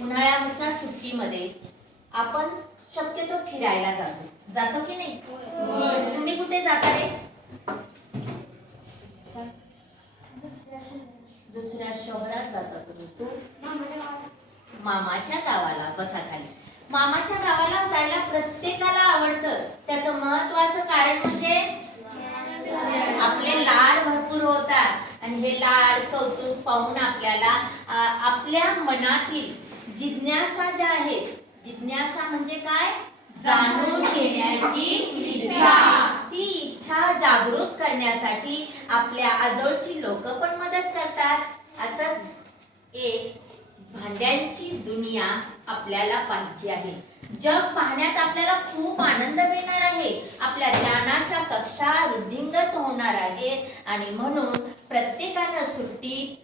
उन्हाळ्याच्या सुट्टीमध्ये आपण शक्यतो फिरायला जातो की नाही? तुम्ही कुठे जाता रे? दुसऱ्या शहरात जाता तुम्ही. तू? मामाच्या गावाला. बसा खाली. मामाच्या गावाला जायला प्रत्येकाला आवडतं. त्याचं महत्वाचं कारण म्हणजे आपले लाड भरपूर होतात आणि हे लाड कौतुक पाहून आपल्याला आपल्या मनातील जिज्ञासा ज्या आहेत, जिज्ञासा म्हणजे काय? जाणून घेण्याची इच्छा. ती इच्छा जागृत करण्यासाठी आपल्या आजोळची लोक पण मदत करतात. असंच एक भांड्यांची दुनिया आपल्याला पाहिजे आहे. जग पाहण्यात आपल्याला खूप आनंद मिळणार आहे. आपल्या ज्ञानाच्या कक्षा वृद्धिंगत होणार आहेत आणि म्हणून प्रत्येकानं सुट्टीत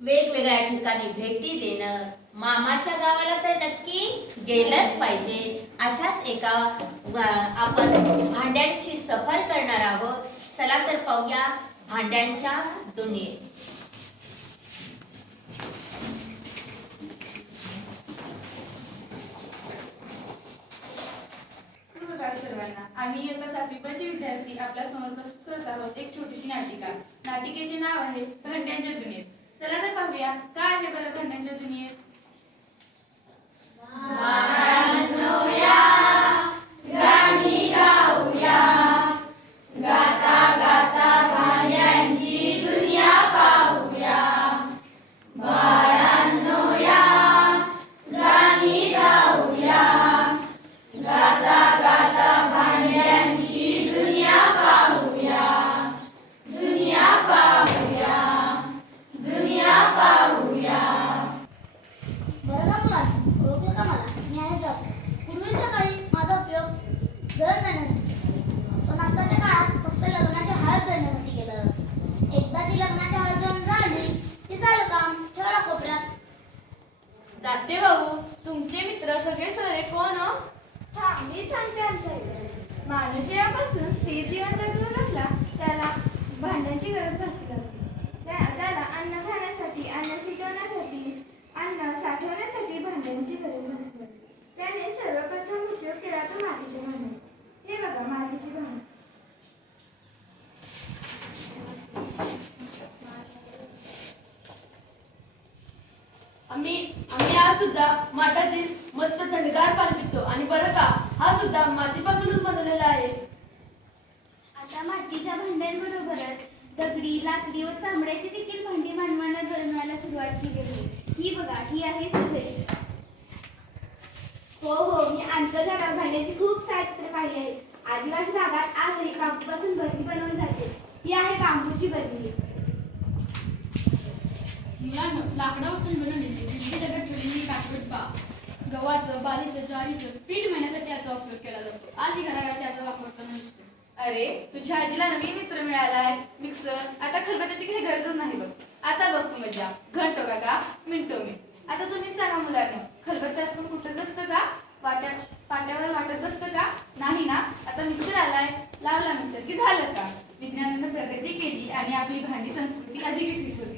वेगवेगळ्या ठिकाणी भेटी देणं, मामाच्या गावाला तर नक्की गेलंच पाहिजे. अशाच एका आपण भांड्यांची सफर करणार आहोत. चला तर पाहूया भांड्यांच्या दुनियेत. सर्वांना आम्ही इयत्ता 7वी ब चे विद्यार्थी आपल्या समोर प्रस्तुत करत आहोत एक छोटीशी नाटिका. नाटिकेचे नाव आहे भांड्यांच्या दुनियेत. चला तर पाहूया काय आहे बरं भांड्यांच्या दुनियेत. पूर्वीच्या काळी माझा उपयोग जळण जाण्यासाठी, पण आताच्या काळात फक्त लग्नाची हळद जळण्यासाठी केलं. एकदा ती लग्नाची हळद जळून झाली की झालं काम. ठेवला कोपऱ्यात. जाते भाऊ, तुमचे मित्र सगळे सरे कोण? मी सांगते आमचा इतिहास. मानव जेव्हापासून स्थिर जीवन जगू लागला त्याला भांड्यांची गरज भासू लागली. त्याला अन्न खाण्यासाठी, अन्न शिजवण्यासाठी, अन्न साठवण्यासाठी भांड्यांची गरज भासू लागली. त्याने सर्वप्रथम उपयोग केला तो मातीच्या भांड्याचा. हे बघा मातीची भांडी. आम्ही आज सुद्धा माठातील मस्त थंडगार पाणी पितो. आणि बरं का, हा सुद्धा मातीपासूनच बनवलेला आहे. आता मातीच्या भांड्यांबरोबरच दगडी, लाकडी व चामड्याची देखील भांडी मानवाने बनवायला सुरुवात केली आहे. ही बघा, ही आहे सुगडी. हो, मी आंतरजालावर भांड्याची खूप साहित्य पाहिली आहे. आदिवासी भागात आजही बांबूपासून बरणी बनवली जाते. ही आहे बांबूची बरणी. मुलांना लाकडापासून बनवलेली विविध जगात ठेवलेली काठपट पा. गव्हाचं, बाजरीचं, ज्वारीचं पीठ मिळण्यासाठी याचा उपयोग केला जातो. आजही घराघरात याचा वापर करणं दिसतो. अरे, तुझ्या आजीला नवीन मित्र मिळालाय, मिक्सर. आता खलबत्त्याची काही गरजच नाही बघ. आता बघ तू मजा. घंटो का मिनटो मी. आता तुम्हीच सांगा मुलांना, खलबत्त्यात पण कुठं बसतं का? पाट्यावर वाटत बसतं का? नाही ना. आता मिक्सर आलाय, लावला मिक्सर की झालं का? विज्ञानानं प्रगती केली आणि आपली भांडी संस्कृती अधिक विकसित होती.